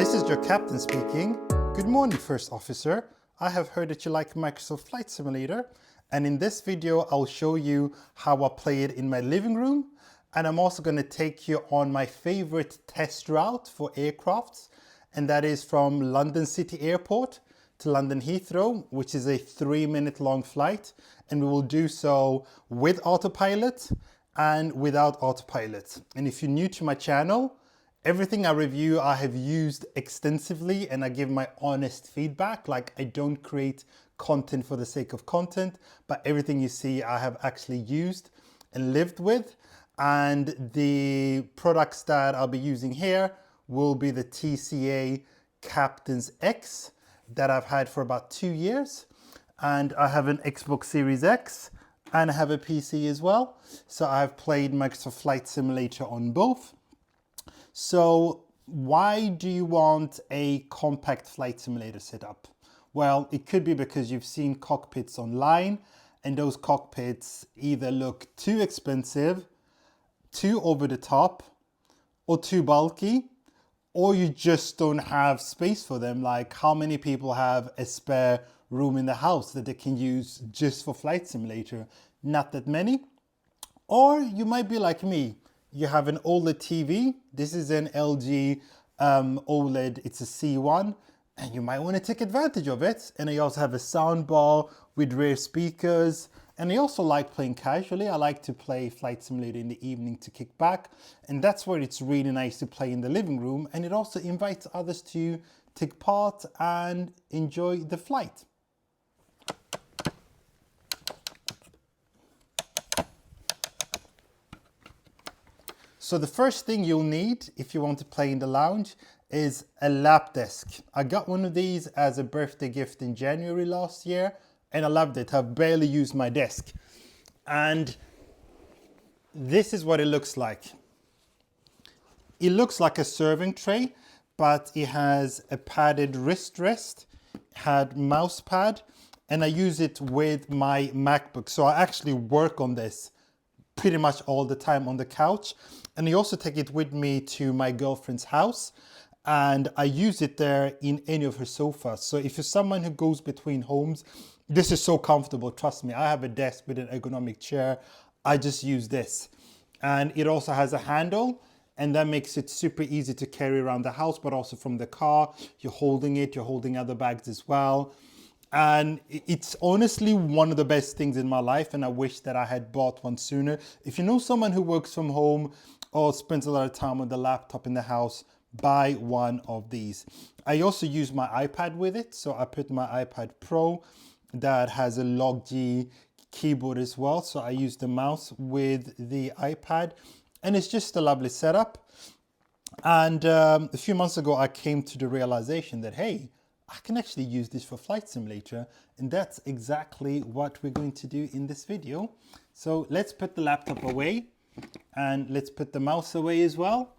This is your captain speaking. Good morning, First Officer. I have heard that you like Microsoft Flight Simulator, and in this video I'll show you how I play it in my living room, and I'm also going to take you on my favorite test route for aircrafts, and that is from London City Airport to London Heathrow, which is a 3-minute long flight, and we will do so with autopilot and without autopilot. And if you're new to my channel, everything I review I have used extensively and I give my honest feedback. Like, I don't create content for the sake of content, but everything you see I have actually used and lived with. And the products that I'll be using here will be the TCA Captain's X that I've had for about 2 years. And I have an Xbox Series X and I have a PC as well. So I've played Microsoft Flight Simulator on both. So why do you want a compact flight simulator setup? Well, it could be because you've seen cockpits online and those cockpits either look too expensive, too over the top, or too bulky, or you just don't have space for them. Like, how many people have a spare room in the house that they can use just for flight simulator? Not that many. Or you might be like me. You have an OLED TV. This is an LG OLED. It's a C1, and you might want to take advantage of it. And I also have a sound bar with rear speakers. And I also like playing casually. I like to play Flight Simulator in the evening to kick back. And that's where it's really nice to play in the living room. And it also invites others to take part and enjoy the flight. So the first thing you'll need if you want to play in the lounge is a lap desk. I got one of these as a birthday gift in January last year, and I loved it. I've barely used my desk. And this is what it looks like. It looks like a serving tray, but it has a padded wrist rest, had mouse pad, and I use it with my MacBook. So I actually work on this pretty much all the time on the couch. And I also take it with me to my girlfriend's house, and I use it there in any of her sofas. So if you're someone who goes between homes, this is so comfortable. Trust me, I have a desk with an ergonomic chair. I just use this. And it also has a handle, and that makes it super easy to carry around the house, but also from the car. You're holding it, you're holding other bags as well. And it's honestly one of the best things in my life, and I wish that I had bought one sooner. If you know someone who works from home or spends a lot of time on the laptop in the house, buy one of these. I also use my iPad with it. So I put my iPad Pro that has a Log-G keyboard as well. So I use the mouse with the iPad, and it's just a lovely setup. And a few months ago, I came to the realization that, hey, I can actually use this for Flight Simulator, and that's exactly what we're going to do in this video. So let's put the laptop away, and let's put the mouse away as well,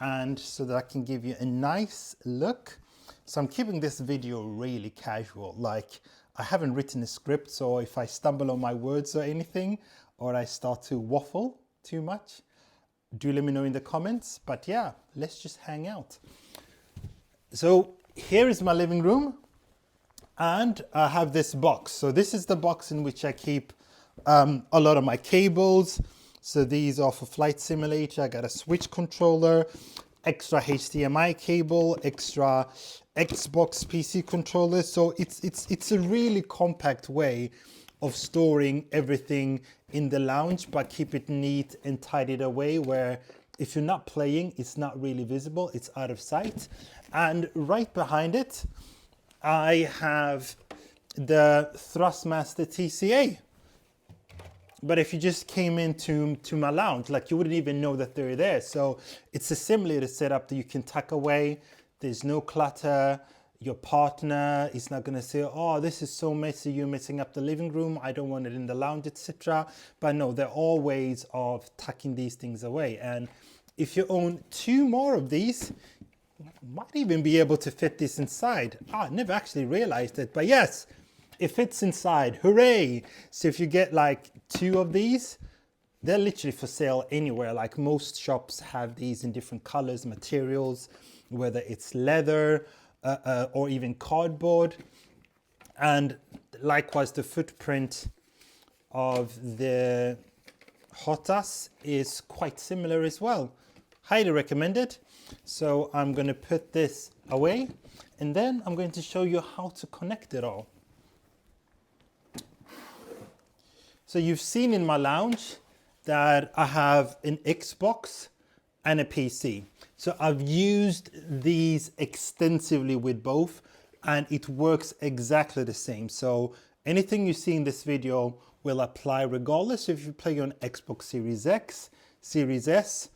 and so that I can give you a nice look. So I'm keeping this video really casual. Like, I haven't written a script, so if I stumble on my words or anything, or I start to waffle too much, do let me know in the comments. But yeah, let's just hang out. So here is my living room, and I have this box. So this is the box in which I keep a lot of my cables. So these are for Flight Simulator. I got a switch controller, extra HDMI cable, extra Xbox PC controller. So it's a really compact way of storing everything in the lounge, but keep it neat and tidied away where if you're not playing, it's not really visible, it's out of sight. And right behind it, I have the Thrustmaster TCA. But if you just came into my lounge, like, you wouldn't even know that they're there. So it's a simulator setup that you can tuck away. There's no clutter. Your partner is not going to say, oh, this is so messy, you're messing up the living room, I don't want it in the lounge, etc. But no, there are all ways of tucking these things away. And if you own 2 more of these, you might even be able to fit this inside. I never actually realized it, but yes, it fits inside. Hooray! So if you get like 2 of these, they're literally for sale anywhere. Like, most shops have these in different colors, materials. whether it's leather or even cardboard. And likewise, the footprint of the HOTAS is quite similar as well. Highly recommended. So I'm going to put this away, and then I'm going to show you how to connect it all. So you've seen in my lounge that I have an Xbox and a PC. So I've used these extensively with both, and it works exactly the same. So anything you see in this video will apply regardless if you play on Xbox Series X, Series S,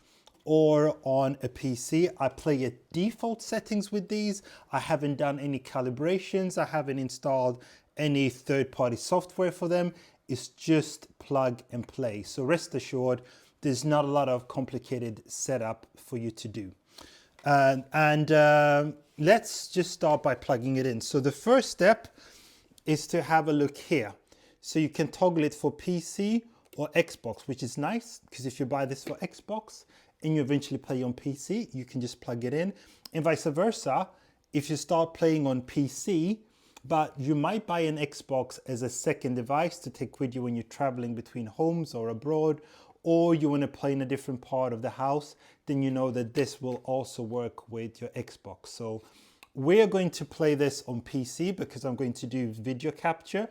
or on a PC. I play at default settings with these. I haven't done any calibrations. I haven't installed any third-party software for them. It's just plug and play. So rest assured, there's not a lot of complicated setup for you to do. Let's just start by plugging it in. So the first step is to have a look here. So you can toggle it for PC or Xbox, which is nice, because if you buy this for Xbox and you eventually play on PC, you can just plug it in. And vice versa, if you start playing on PC, but you might buy an Xbox as a second device to take with you when you're traveling between homes or abroad, or you want to play in a different part of the house, then you know that this will also work with your Xbox. So we're going to play this on PC because I'm going to do video capture.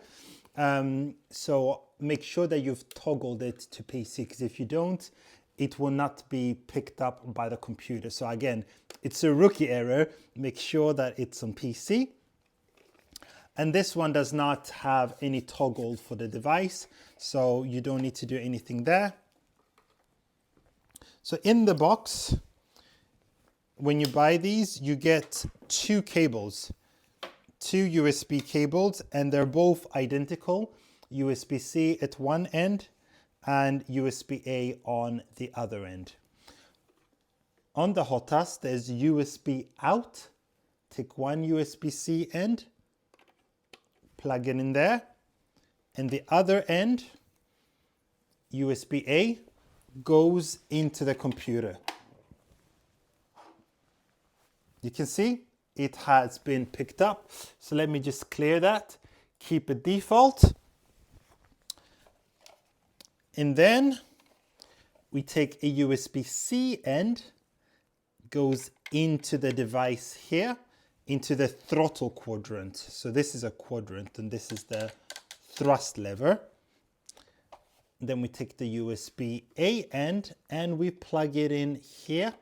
So make sure that you've toggled it to PC, because if you don't, it will not be picked up by the computer. So again, it's a rookie error. Make sure that it's on PC. And this one does not have any toggle for the device, so you don't need to do anything there. So in the box, when you buy these, you get two cables, two USB cables, and they're both identical. USB-C at one end and USB-A on the other end. On the HOTAS, there's USB out. Take one USB-C end, plug it in there, and the other end, USB-A, goes into the computer. You can see it has been picked up. So let me just clear that, keep it default. And then we take a USB-C end, goes into the device here, into the throttle quadrant. So this is a quadrant and this is the thrust lever. Then we take the USB-A end and we plug it in here.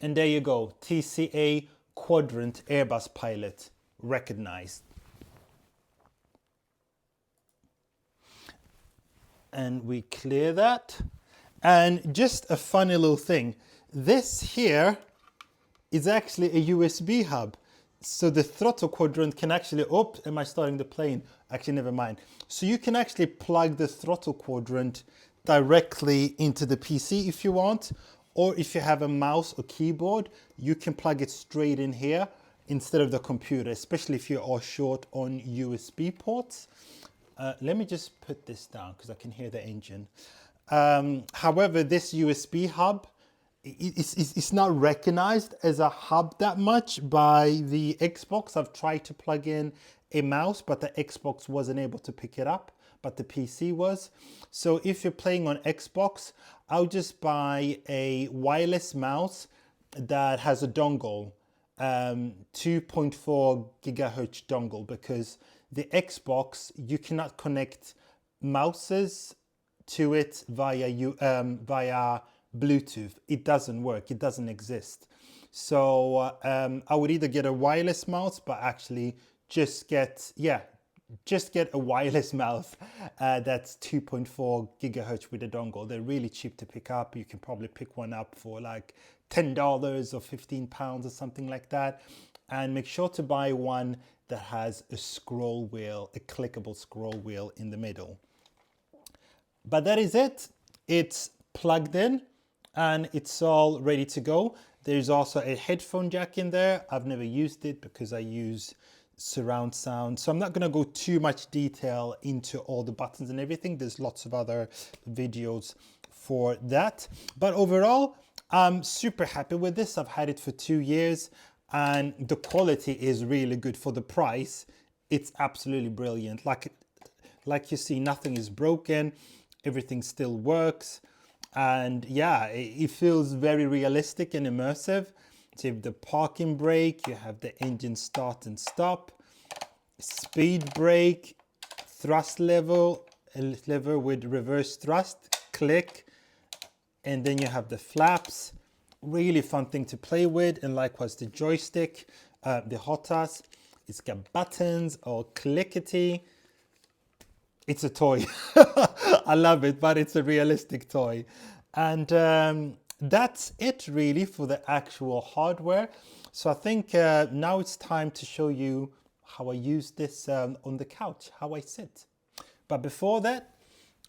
And there you go, TCA quadrant Airbus pilot recognized. And we clear that. And just a funny little thing, this here is actually a USB hub. So the throttle quadrant can actually, am I starting the plane? Actually, never mind. So you can actually plug the throttle quadrant directly into the PC if you want, or if you have a mouse or keyboard, you can plug it straight in here instead of the computer, especially if you are short on USB ports. Let me just put this down because I can hear the engine. However, this USB hub, it's not recognized as a hub that much by the Xbox. I've tried to plug in a mouse, but the Xbox wasn't able to pick it up, but the PC was. So if you're playing on Xbox, I'll just buy a wireless mouse that has a dongle, 2.4 gigahertz dongle, because the Xbox, you cannot connect mouses to it via Bluetooth. It doesn't work, it doesn't exist. So I would either get a wireless mouse, but actually just get a wireless mouse that's 2.4 gigahertz with a dongle. They're really cheap to pick up. You can probably pick one up for like $10 or £15 or something like that. And make sure to buy one that has a scroll wheel, a clickable scroll wheel in the middle. But that is it. It's plugged in and it's all ready to go. There's also a headphone jack in there. I've never used it because I use surround sound. So I'm not going to go too much detail into all the buttons and everything. There's lots of other videos for that. But overall, I'm super happy with this. I've had it for 2 years and the quality is really good for the price. It's absolutely brilliant. Like you see, nothing is broken, everything still works. And yeah, it feels very realistic and immersive. So you have the parking brake, you have the engine start and stop, speed brake, thrust level, a lever with reverse thrust, click, and then you have the flaps. Really fun thing to play with, and likewise the joystick, the HOTAS. It's got buttons, all clickety. It's a toy. I love it, but it's a realistic toy. And that's it really for the actual hardware. So I think now it's time to show you how I use this on the couch, how I sit. But before that,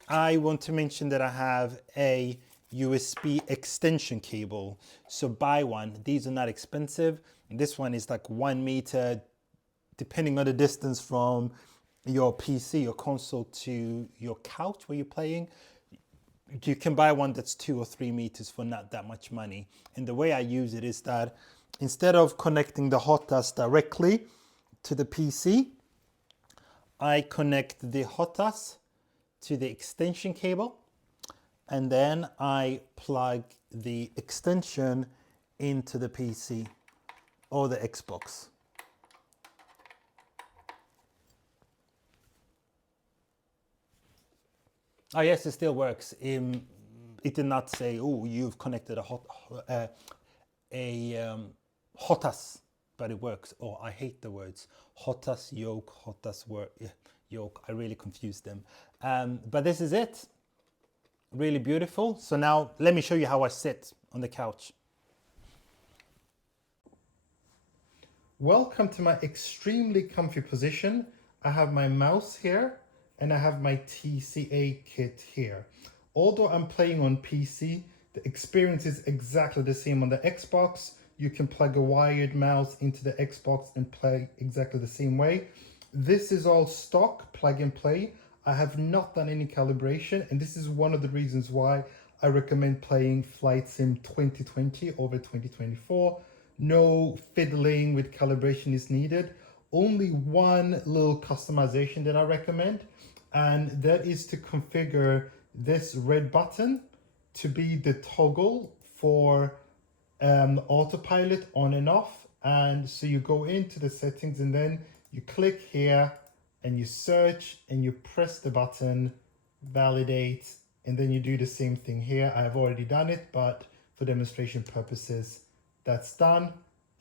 I want to mention that I have a USB extension cable. So buy one. These are not expensive. This one is like 1 meter, depending on the distance from your PC or console to your couch where you're playing. You can buy one that's 2 or 3 meters for not that much money. And the way I use it is that instead of connecting the HOTAS directly to the PC, I connect the HOTAS to the extension cable, and then I plug the extension into the PC or the Xbox. Oh yes, it still works. It did not say, "Oh, you've connected a HOTAS," but it works. Oh, I hate the words HOTAS, yoke, HOTAS, yoke. I really confused them. But this is it. Really beautiful. So now let me show you how I sit on the couch. Welcome to my extremely comfy position. I have my mouse here and I have my TCA kit here. Although I'm playing on PC, the experience is exactly the same on the Xbox. You can plug a wired mouse into the Xbox and play exactly the same way. This is all stock, plug and play. I have not done any calibration, and this is one of the reasons why I recommend playing Flight Sim 2020 over 2024. No fiddling with calibration is needed. Only one little customization that I recommend, and that is to configure this red button to be the toggle for autopilot on and off. And so you go into the settings and then you click here and you search and you press the button, validate, and then you do the same thing here. I've already done it, but for demonstration purposes, that's done.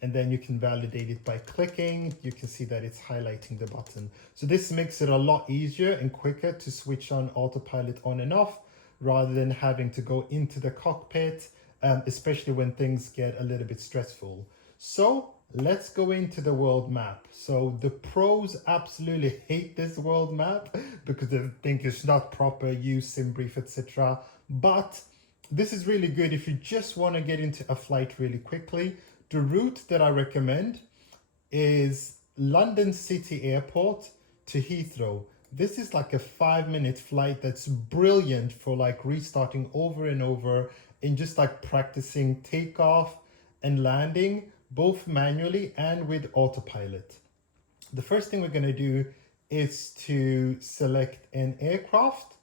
And then you can validate it by clicking. You can see that it's highlighting the button. So this makes it a lot easier and quicker to switch on autopilot on and off rather than having to go into the cockpit, especially when things get a little bit stressful. So let's go into the world map. So the pros absolutely hate this world map because they think it's not proper, use SimBrief, etc. But this is really good if you just want to get into a flight really quickly. The route that I recommend is London City Airport to Heathrow. This is like a 5-minute flight that's brilliant for like restarting over and over and just like practicing takeoff and landing, both manually and with autopilot. The first thing we're going to do is to select an aircraft,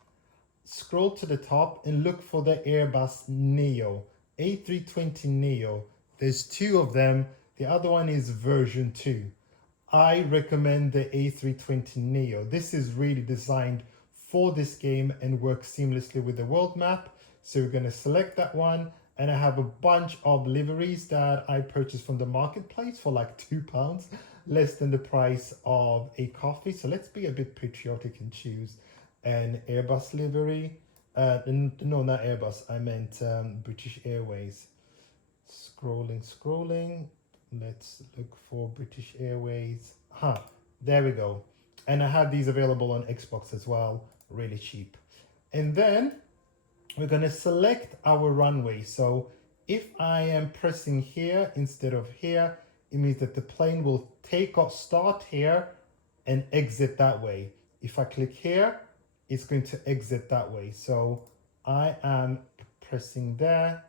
scroll to the top and look for the Airbus Neo, A320 Neo. There's 2 of them. The other one is version 2. I recommend the A320 Neo. This is really designed for this game and works seamlessly with the world map. So we're going to select that one. And I have a bunch of liveries that I purchased from the marketplace for like £2, less than the price of a coffee. So let's be a bit patriotic and choose an Airbus livery. No, not Airbus. I meant British Airways. Scrolling. Let's look for British Airways. There we go. And I have these available on Xbox as well, really cheap. And then we're going to select our runway. So if I am pressing here instead of here, it means that the plane will take off, start here and exit that way. If I click here, it's going to exit that way. So I am pressing there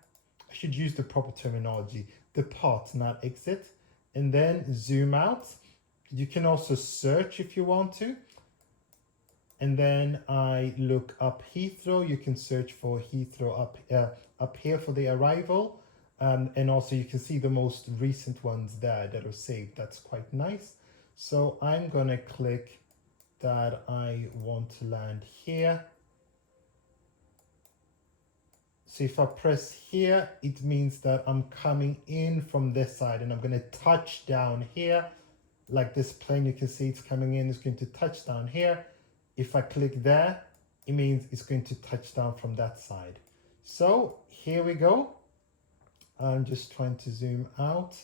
I should use the proper terminology, depart, not exit, and then zoom out. You can also search if you want to. And then I look up Heathrow. You can search for Heathrow up here for the arrival. And also you can see the most recent ones there that are saved. That's quite nice. So I'm going to click that I want to land here. So if I press here, it means that I'm coming in from this side and I'm going to touch down here. Like this plane, you can see it's coming in, it's going to touch down here. If I click there, it means it's going to touch down from that side. So here we go. I'm just trying to zoom out.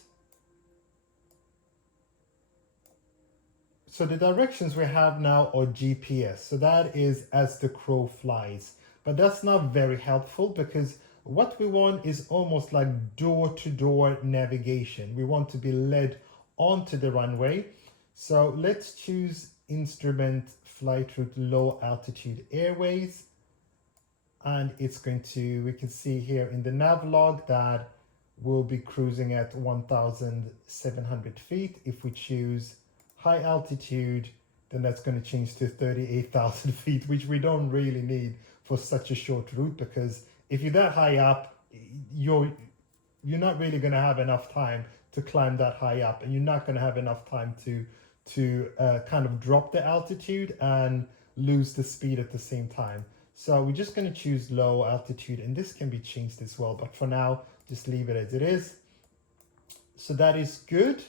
So the directions we have now are GPS. So that is as the crow flies. But that's not very helpful because what we want is almost like door-to-door navigation. We want to be led onto the runway. So let's choose instrument flight route low altitude airways. And it's going to, we can see here in the nav log that we'll be cruising at 1,700 feet. If we choose high altitude, then that's going to change to 38,000 feet, which we don't really need for such a short route, because if you're that high up, you're not really going to have enough time to climb that high up, and you're not going to have enough time to kind of drop the altitude and lose the speed at the same time. So we're just going to choose low altitude, and this can be changed as well, but for now, just leave it as it is. So that is good.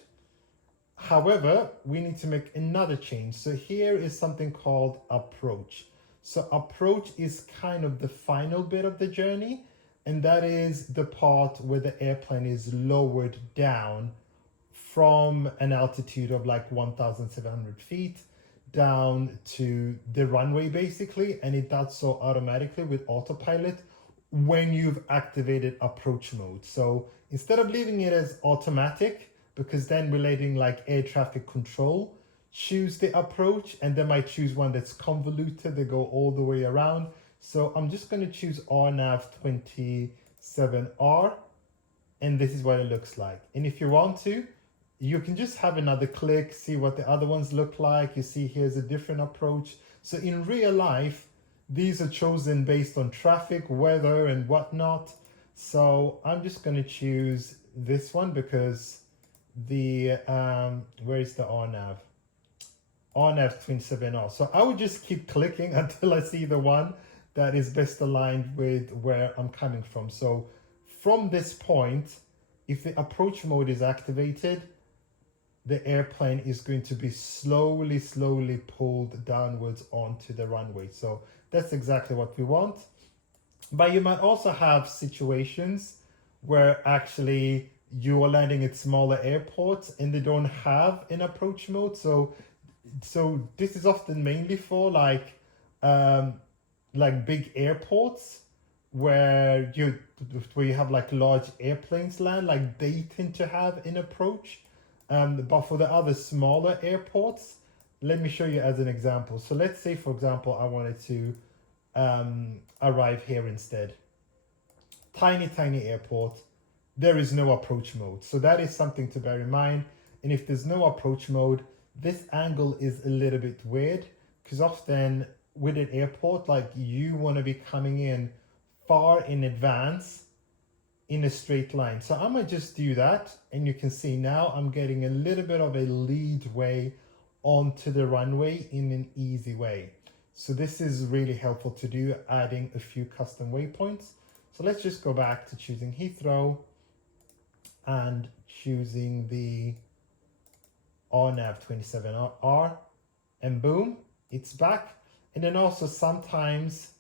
However, we need to make another change. So here is something called approach. So approach is kind of the final bit of the journey, and that is the part where the airplane is lowered down from an altitude of like 1,700 feet down to the runway basically, and it does so automatically with autopilot when you've activated approach mode. So instead of leaving it as automatic, because then we're letting like air traffic control choose the approach, and then I choose one that's convoluted, they go all the way around. So I'm just going to choose RNAV27R, and this is what it looks like. And if you want to, you can just have another click, see what the other ones look like. You see here's a different approach. So in real life, these are chosen based on traffic, weather, and whatnot. So I'm just going to choose this one because the, where is the RNAV? RNAV27R. So I would just keep clicking until I see the one that is best aligned with where I'm coming from. So from this point, if the approach mode is activated, the airplane is going to be slowly pulled downwards onto the runway. So that's exactly what we want. But you might also have situations where actually you are landing at smaller airports and they don't have an approach mode. So this is often mainly for like big airports where you have like large airplanes land, like they tend to have an approach. But for the other smaller airports, let me show you as an example. So let's say, for example, I wanted to arrive here instead. Tiny airport. There is no approach mode. So that is something to bear in mind. And if there's no approach mode, this angle is a little bit weird, because often with an airport, like you want to be coming in far in advance in a straight line. So I might just do that, and you can see now I'm getting a little bit of a lead way onto the runway in an easy way. So this is really helpful to do, adding a few custom waypoints. So let's just go back to choosing Heathrow and choosing the RNAV27R, and boom, it's back. And then also sometimes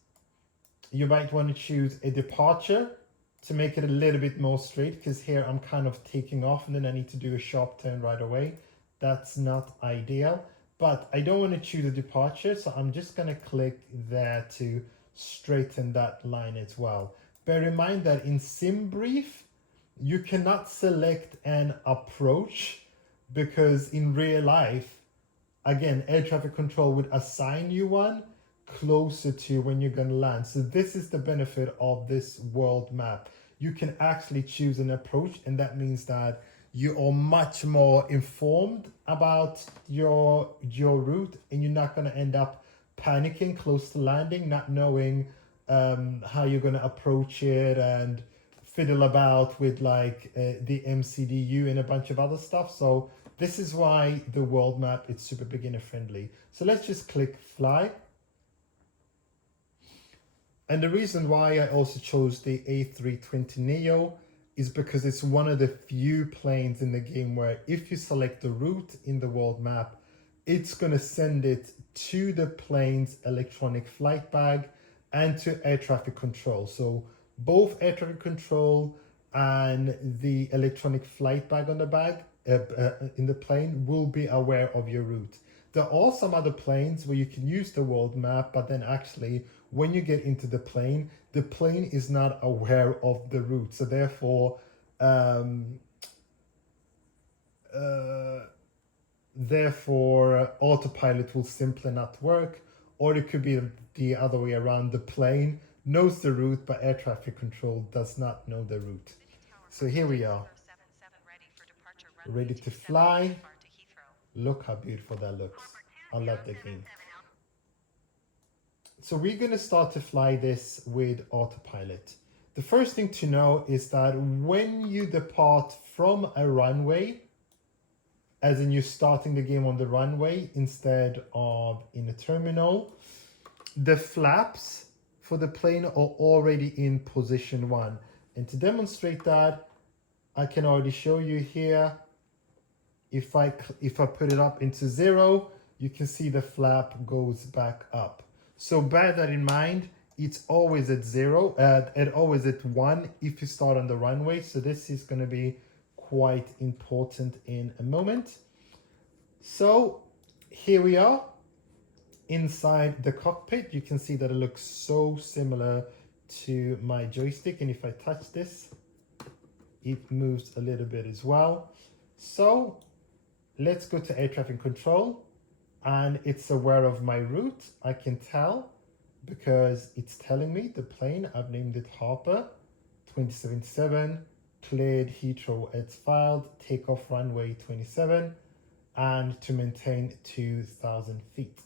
you might want to choose a departure to make it a little bit more straight, because here I'm kind of taking off and then I need to do a sharp turn right away. That's not ideal, but I don't want to choose a departure, so I'm just going to click there to straighten that line as well. Bear in mind that in SimBrief, you cannot select an approach, because in real life, again, air traffic control would assign you one closer to when you're going to land. So this is the benefit of this world map. you can actually choose an approach, and that means that you are much more informed about your route, and you're not going to end up panicking close to landing, not knowing how you're going to approach it and fiddle about with like the MCDU and a bunch of other stuff. So this is why the world map is super beginner friendly. So let's just click fly. And the reason why I also chose the A320 Neo is because it's one of the few planes in the game where if you select the route in the world map, it's going to send it to the plane's electronic flight bag and to air traffic control. So both air traffic control and the electronic flight bag on the bag in the plane will be aware of your route. There are some other planes where you can use the world map, but then actually when you get into the plane is not aware of the route. So therefore, autopilot will simply not work, or it could be the other way around. The plane knows the route, but air traffic control does not know the route. So here we are, ready to fly. Look how beautiful that looks. I love the game. So we're going to start to fly this with autopilot. The first thing to know is that when you depart from a runway, as in you're starting the game on the runway instead of in a terminal, the flaps for the plane are already in position 1. And to demonstrate that, I can already show you here. If I put it up into 0, you can see the flap goes back up. So bear that in mind. It's always at 0, always at 1 if you start on the runway. So this is going to be quite important in a moment. So here we are inside the cockpit. You can see that it looks so similar to my joystick, and if I touch this, it moves a little bit as well. So let's go to air traffic control, and it's aware of my route. I can tell because it's telling me the plane, I've named it Harper 2077, cleared Heathrow as filed, takeoff runway 27, and to maintain 2,000 feet.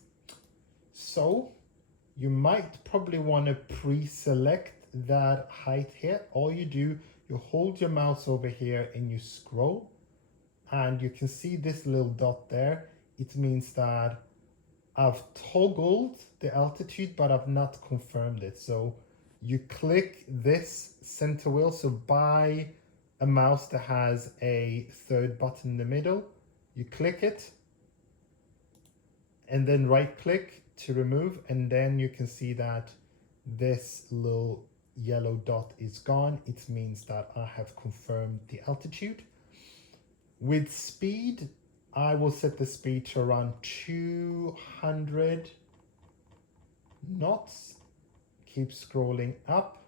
So you might probably want to pre-select that height here. All you do, you hold your mouse over here and you scroll, and you can see this little dot there. It means that I've toggled the altitude, but I've not confirmed it. So you click this center wheel. So buy a mouse that has a third button in the middle. You click it and then right click to remove. And then you can see that this little yellow dot is gone. It means that I have confirmed the altitude. With speed, I will set the speed to around 200 knots. Keep scrolling up.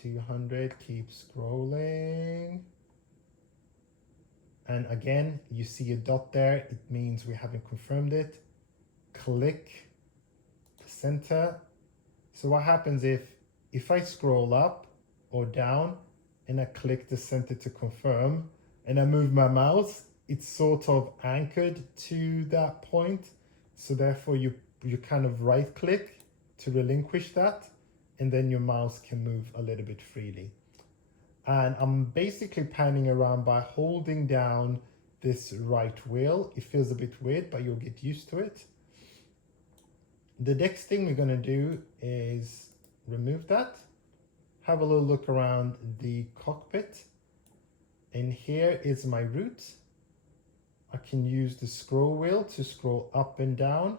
200, keep scrolling. And again, you see a dot there. It means we haven't confirmed it. Click the center. So what happens if I scroll up or down and I click the center to confirm and I move my mouse, it's sort of anchored to that point. So therefore you kind of right click to relinquish that, and then your mouse can move a little bit freely. And I'm basically panning around by holding down this right wheel. It feels a bit weird, but you'll get used to it. The next thing we're going to do is remove that. Have a little look around the cockpit. And here is my route. I can use the scroll wheel to scroll up and down,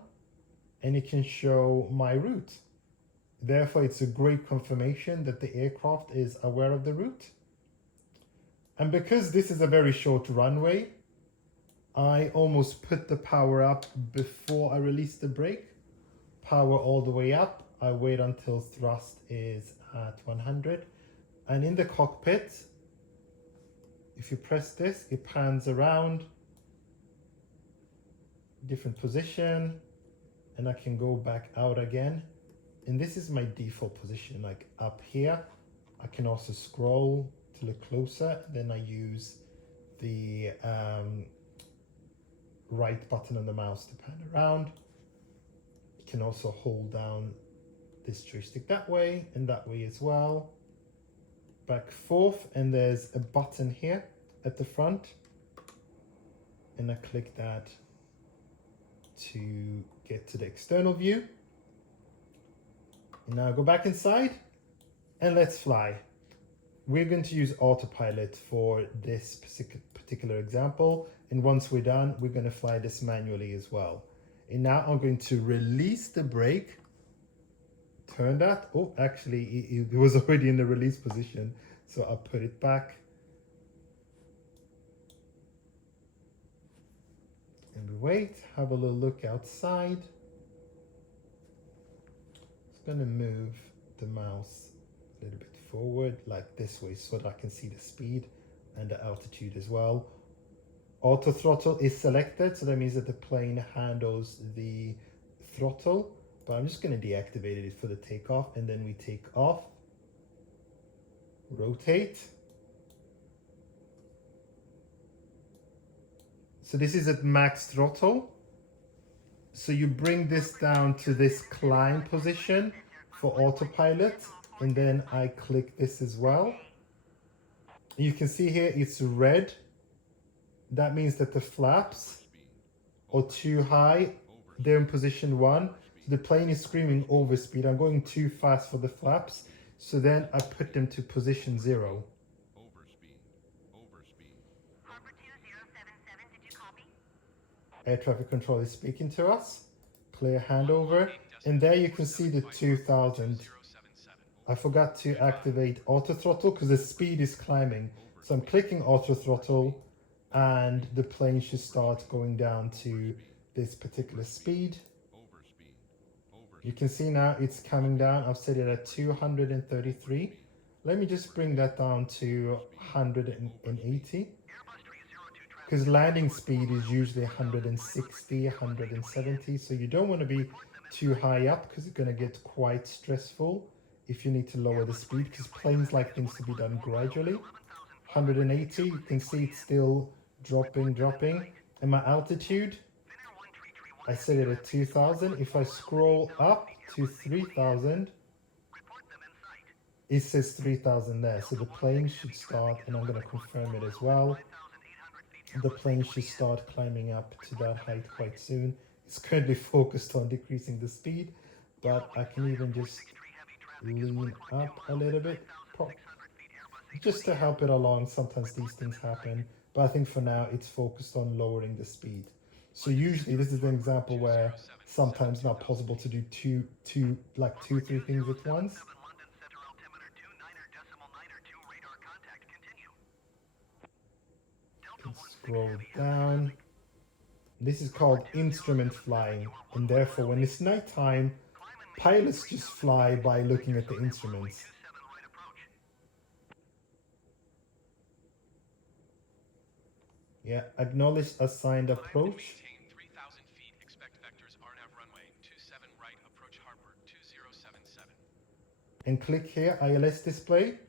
and it can show my route. Therefore, it's a great confirmation that the aircraft is aware of the route. And because this is a very short runway, I almost put the power up before I release the brake. Power all the way up. I wait until thrust is at 100. And in the cockpit, if you press this, it pans around, different position, and I can go back out again And this is my default position, like up here. I can also scroll to look closer. Then I use the right button on the mouse to pan around. You can also hold down this joystick that way and that way as well. Back forth, and there's a button here at the front. And I click that to get to the external view. And now go back inside and let's fly. We're going to use autopilot for this particular example. And once we're done, we're going to fly this manually as well. And now I'm going to release the brake. Turn that. Oh, actually, it was already in the release position. So I'll put it back. And we wait, have a little look outside. It's going to move the mouse a little bit forward, like this way, so that I can see the speed and the altitude as well. Auto throttle is selected, so that means that the plane handles the throttle, but I'm just going to deactivate it for the takeoff, and then we take off, rotate. So this is at max throttle. So you bring this down to this climb position for autopilot, and then I click this as well. You can see here it's red. That means that the flaps are too high. They're in position 1. So the plane is screaming overspeed. I'm going too fast for the flaps. So then I put them to position 0. Air traffic control is speaking to us. Clear handover. And there you can see the 2000. I forgot to activate auto throttle because the speed is climbing. So I'm clicking auto throttle and the plane should start going down to this particular speed. You can see now it's coming down. I've set it at 233. Let me just bring that down to 180. Because landing speed is usually 160, 170. So you don't want to be too high up because it's going to get quite stressful if you need to lower the speed, because planes like things to be done gradually. 180, you can see it's still dropping. And my altitude, I set it at 2000. If I scroll up to 3000, it says 3000 there. So the plane should start, and I'm going to confirm it as well. The plane should start climbing up to that height quite soon. It's currently focused on decreasing the speed, but I can even just lean up a little bit just to help it along. Sometimes these things happen, but I think for now it's focused on lowering the speed. So usually this is an example where sometimes it's not possible to do two, three things at once. Scroll down. This is called instrument flying, and therefore when it's nighttime, pilots just fly by looking at the instruments. Yeah, acknowledge assigned approach. And click here, ILS display.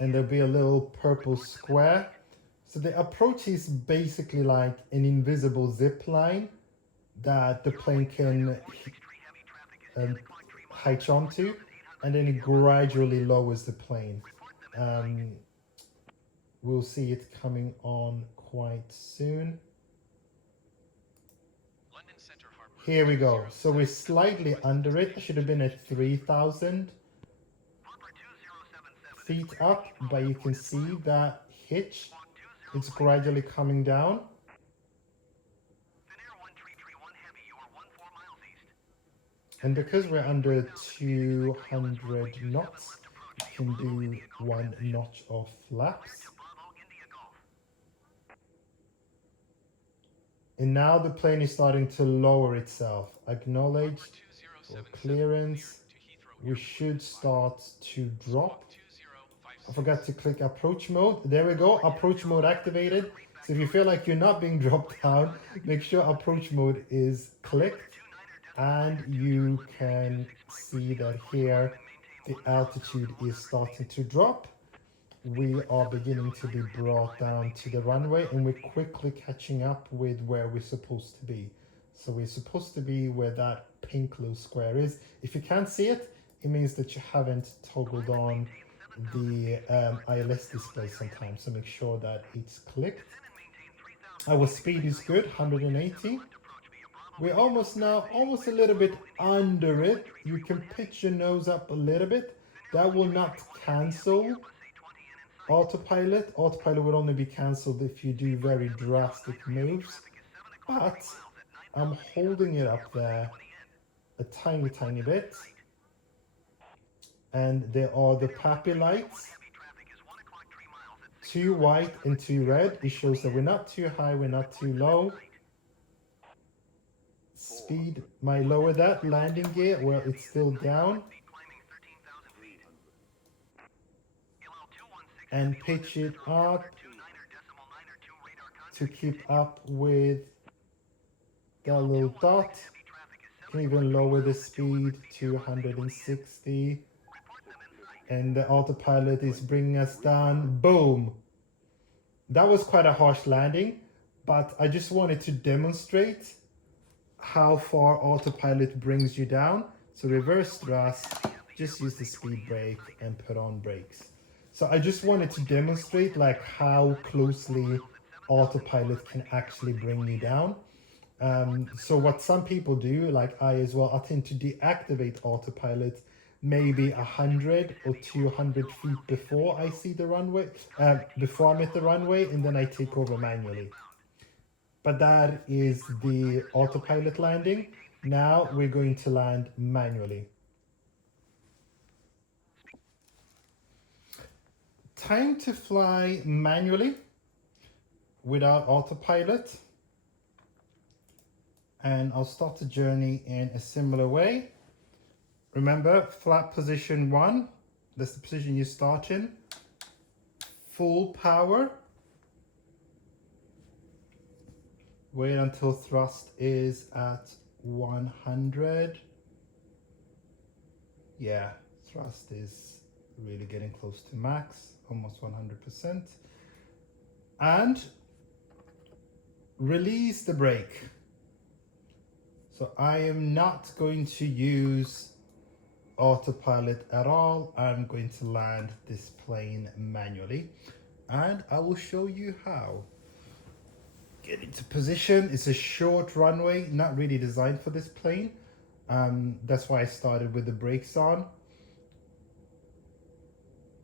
And there'll be a little purple square. So the approach is basically like an invisible zip line that the plane can hitch onto, and then it gradually lowers the plane. We'll see it coming on quite soon. Here we go. So we're slightly under it. I should have been at 3000 feet up, but you can see that hitch. It's gradually coming down. And because we're under 200 knots, you can do 1 notch of flaps. And now the plane is starting to lower itself. Acknowledge for clearance. We should start to drop. I forgot to click approach mode. There we go. Approach mode activated. So if you feel like you're not being dropped down, make sure approach mode is clicked, and you can see that here the altitude is starting to drop. We are beginning to be brought down to the runway, and we're quickly catching up with where we're supposed to be. So we're supposed to be where that pink little square is. If you can't see it, it means that you haven't toggled on the ILS display sometimes. So make sure that it's clicked. Our speed is good, 180. We're almost a little bit under it. You can pitch your nose up a little bit. That will not cancel autopilot. Autopilot would only be cancelled if you do very drastic moves. But I'm holding it up there a tiny bit. And there are the PAPI lights. 2 white and 2 red. It shows that we're not too high, we're not too low. Speed might lower that. Landing gear, well, it's still down. And pitch it up to keep up with that little dot. Can even lower the speed to 160. And the autopilot is bringing us down. Boom! That was quite a harsh landing, but I just wanted to demonstrate how far autopilot brings you down. So reverse thrust, just use the speed brake and put on brakes. So I just wanted to demonstrate like how closely autopilot can actually bring you down. So what some people do, like I as well, I tend to deactivate autopilot maybe 100 or 200 feet before I see the runway, before I'm at the runway, and then I take over manually. But that is the autopilot landing. Now we're going to land manually. Time to fly manually without autopilot. And I'll start the journey in a similar way. Remember, flap position 1, that's the position you start in. Full power. Wait until thrust is at 100. Yeah, thrust is really getting close to max, almost 100%. And release the brake. So I am not going to use autopilot at all. I'm going to land this plane manually, and I will show you how. Get into position. It's a short runway, not really designed for this plane. That's why I started with the brakes on.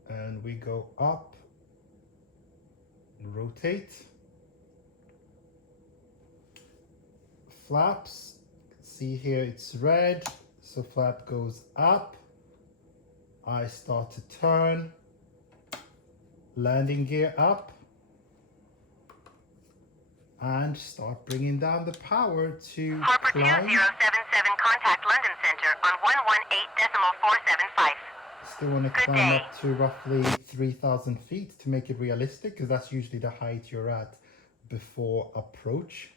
And we go up, rotate. Flaps, see here it's red, so flap goes up. I start to turn, landing gear up, and start bringing down the power to Harper climb. 2077, contact London Center on 118.475. Still want to climb up to roughly 3,000 feet to make it realistic, because that's usually the height you're at before approach.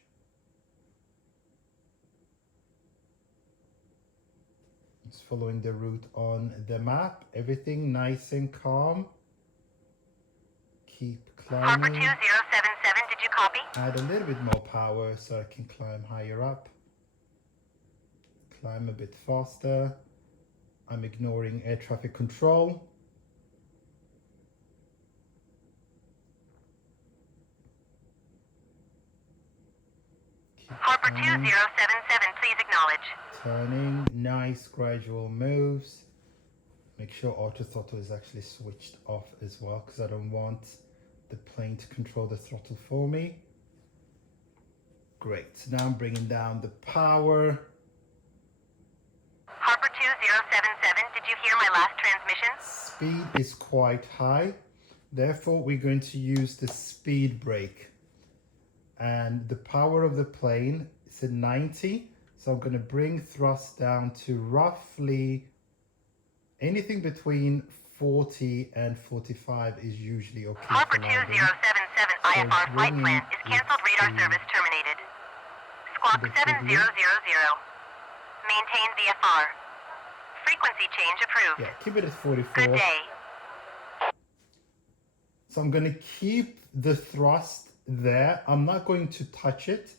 Just following the route on the map. Everything nice and calm. Keep climbing. Harper 2077, did you copy? Add a little bit more power so I can climb higher up. Climb a bit faster. I'm ignoring air traffic control. Harper 2077, please acknowledge. Turning, nice gradual moves. Make sure auto throttle is actually switched off as well, because I don't want the plane to control the throttle for me. Great, so now I'm bringing down the power. Harper 2077, did you hear my last transmission? Speed is quite high, therefore we're going to use the speed brake. And the power of the plane is at 90, so I'm going to bring thrust down to roughly anything between 40 and 45 is usually okay. Harper 2077, I IFR flight plan is canceled. Radar service terminated. Squawk 7000. Maintain VFR. Frequency change approved. Yeah, keep it at 44. Good day. So I'm going to keep the thrust there. I'm not going to touch it.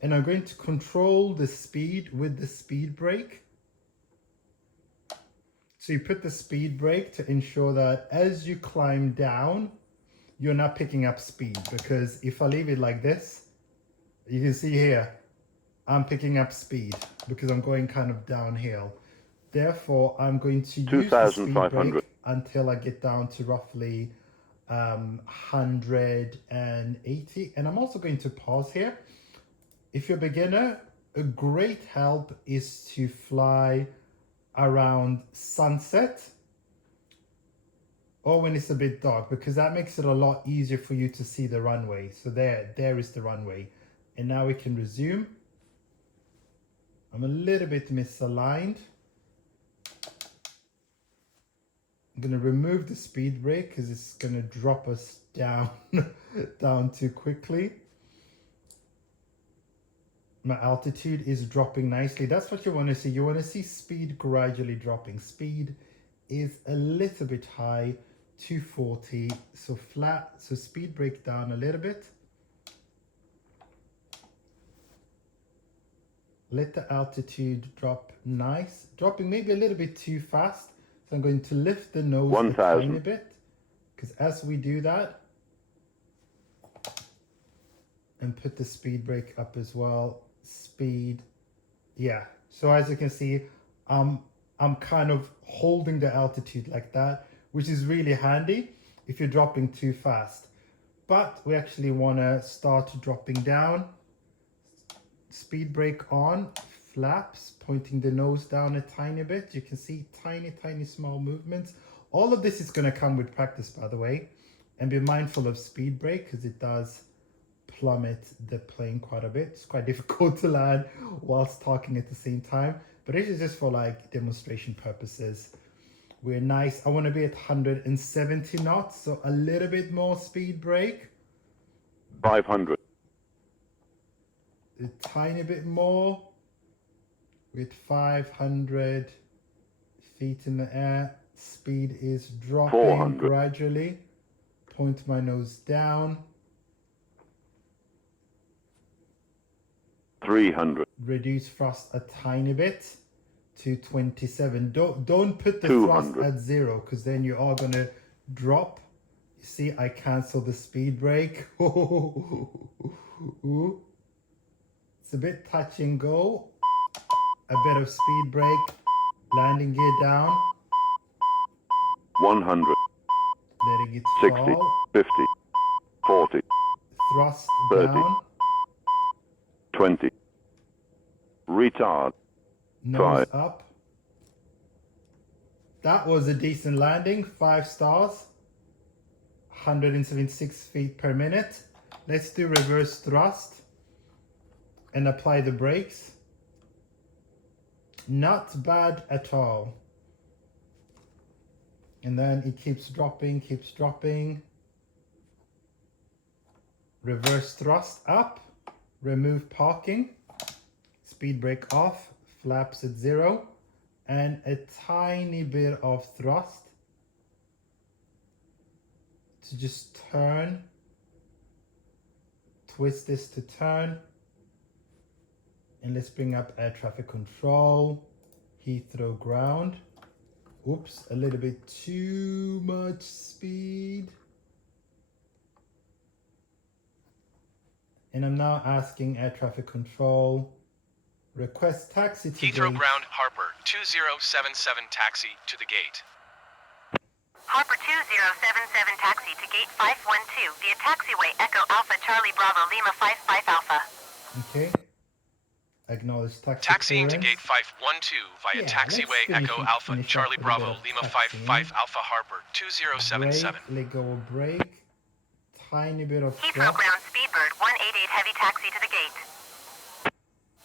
And I'm going to control the speed with the speed brake. So you put the speed brake to ensure that as you climb down, you're not picking up speed. Because if I leave it like this, you can see here, I'm picking up speed because I'm going kind of downhill. Therefore, I'm going to use the speed brake until I get down to roughly 180. And I'm also going to pause here. If you're a beginner, a great help is to fly around sunset or when it's a bit dark, because that makes it a lot easier for you to see the runway. So there is the runway. And now we can resume. I'm a little bit misaligned. I'm going to remove the speed brake because it's going to drop us down, down too quickly. My altitude is dropping nicely. That's what you want to see. You want to see speed gradually dropping. Speed is a little bit high, 240. So flat, so speed brake down a little bit. Let the altitude drop nice. Dropping maybe a little bit too fast. So I'm going to lift the nose a tiny bit. Because as we do that, and put the speed brake up as well. Speed, yeah. So as you can see, I'm kind of holding the altitude like that, which is really handy if you're dropping too fast. But we actually want to start dropping down. Speed brake on, flaps, pointing the nose down a tiny bit. You can see tiny small movements. All of this is going to come with practice, by the way, and be mindful of speed brake because it does plummet the plane quite a bit. It's quite difficult to land whilst talking at the same time, but it is just for like demonstration purposes. We're nice. I want to be at 170 knots, so a little bit more speed brake. 500. A tiny bit more with 500 feet in the air. Speed is dropping 400. gradually. Point my nose down. 300. Reduce thrust a tiny bit to 27. Don't put the 200. thrust at 0 because then you are going to drop. You see, I cancel the speed brake. It's a bit touch and go. A bit of speed brake. Landing gear down. 100. Letting it 60. fall. 50. 40. Thrust 30. down. 20. Retard. Nose 5. up. That was a decent landing. 5 stars. 176 feet per minute. Let's do reverse thrust and apply the brakes. Not bad at all. And then it keeps dropping. Reverse thrust up. Remove parking. Speed brake off. Flaps at 0. And a tiny bit of thrust to just turn. Twist this to turn. And let's bring up air traffic control. Heathrow ground. Oops, a little bit too much speed. And I'm now asking air traffic control, request taxi to Heathrow gate. ground, Harper 2077 taxi to the gate. Harper 2077 taxi to gate 512 via taxiway Echo Alpha Charlie Bravo Lima 55 Alpha. Okay. Acknowledge taxi Taxiing to clearance. gate 512 via Yeah, taxiway let's Echo finish Alpha off Charlie with a bit Bravo of Lima taxiing. 55 Alpha Harper 2077. Brake, let go of brake. Tiny bit of Heathrow thrust. ground Speedbird 188 heavy taxi to the gate.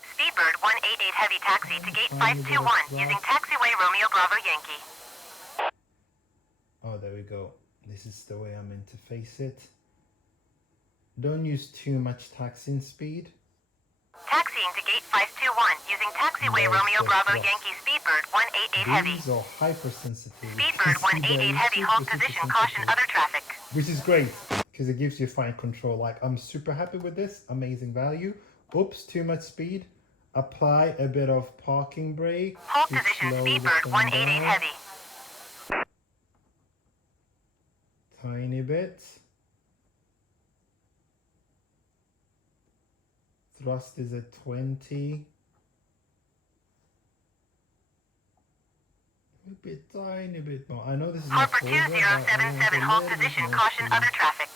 Speedbird 188 heavy taxi to gate 521 using taxiway Romeo Bravo Yankee. Oh, there we go. This is the way I'm meant to face it. Don't use too much taxiing speed. Taxiing to gate 521 using taxiway No, Romeo so Bravo thrust. Yankee Speedbird 188 Heavy. These are hypersensitive. Speedbird 188 Heavy, hold position, caution other traffic. Which is great because it gives you fine control. Like, I'm super happy with this. Amazing value. Oops, too much speed. Apply a bit of parking brake. Hold to position, slow the Speedbird plane 188 down. Heavy. Tiny bit. Thrust is at 20. A bit, tiny bit more. I know this is not Harper 2077, hold position, caution other traffic.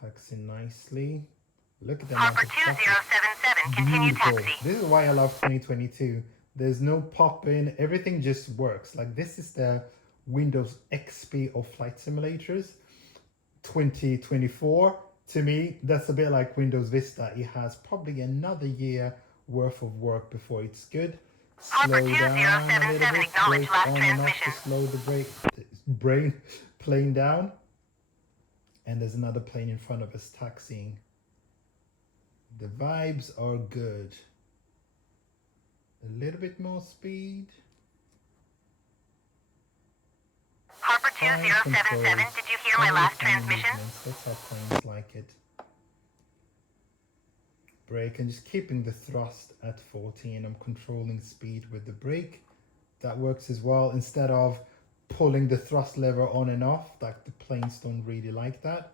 Taxi nicely. Look at that. Harper 2077, continue taxi. This is why I love 2022. There's no pop-in. Everything just works. Like, this is the Windows XP of flight simulators. 2024, to me, that's a bit like Windows Vista. It has probably another year worth of work before it's good. Harper Slow down a little 2077, bit, acknowledge brake last on and off transmission. to slow the plane down. And there's another plane in front of us taxiing. The vibes are good. A little bit more speed. Harper 2077, did you hear my last transmission? That's how planes like it. Brake and just keeping the thrust at 40, and I'm controlling speed with the brake. That works as well. Instead of pulling the thrust lever on and off, like the planes don't really like that.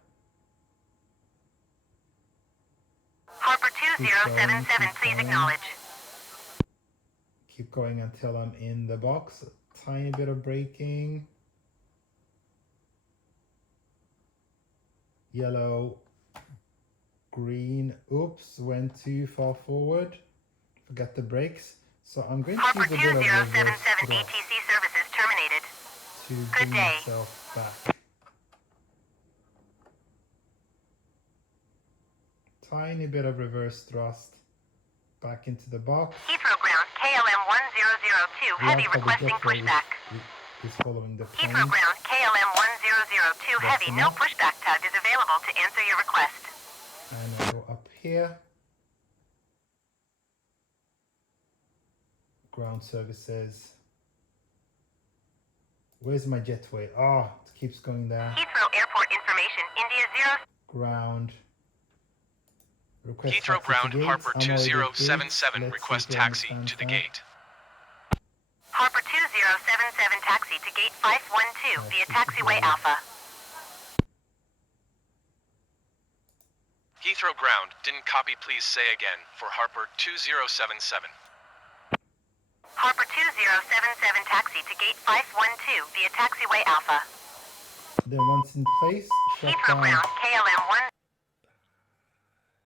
Harper 2077, please acknowledge. Keep going until I'm in the box. A tiny bit of braking. Yellow, green. Oops, went too far forward. Forgot the brakes. So I'm going to Harper use a bit of reverse 2077, thrust ATC services terminated. to Good bring day. myself back. Tiny bit of reverse thrust back into the box. Heathrow ground, KLM 1002, heavy Like how the requesting jetway pushback. is following the plane. Heathrow ground, KLM 1002, That's heavy, no enough. pushback tug is available to answer your request. And I go up here. Ground services. Where's my jetway? Oh, it keeps going there. Heathrow airport information, India 0. Ground. Request Heathrow taxi ground, to gate. Harper I'm already at 2077, gate. request Let's see if taxi we to the understand gate. Harper 2077, taxi to gate 512 via taxiway Alpha. Heathrow ground, didn't copy, please say again, for Harper 2077. Harper 2077, taxi to gate 512 via taxiway Alpha. Then once in place, shut Heathrow down. ground, KLM 1.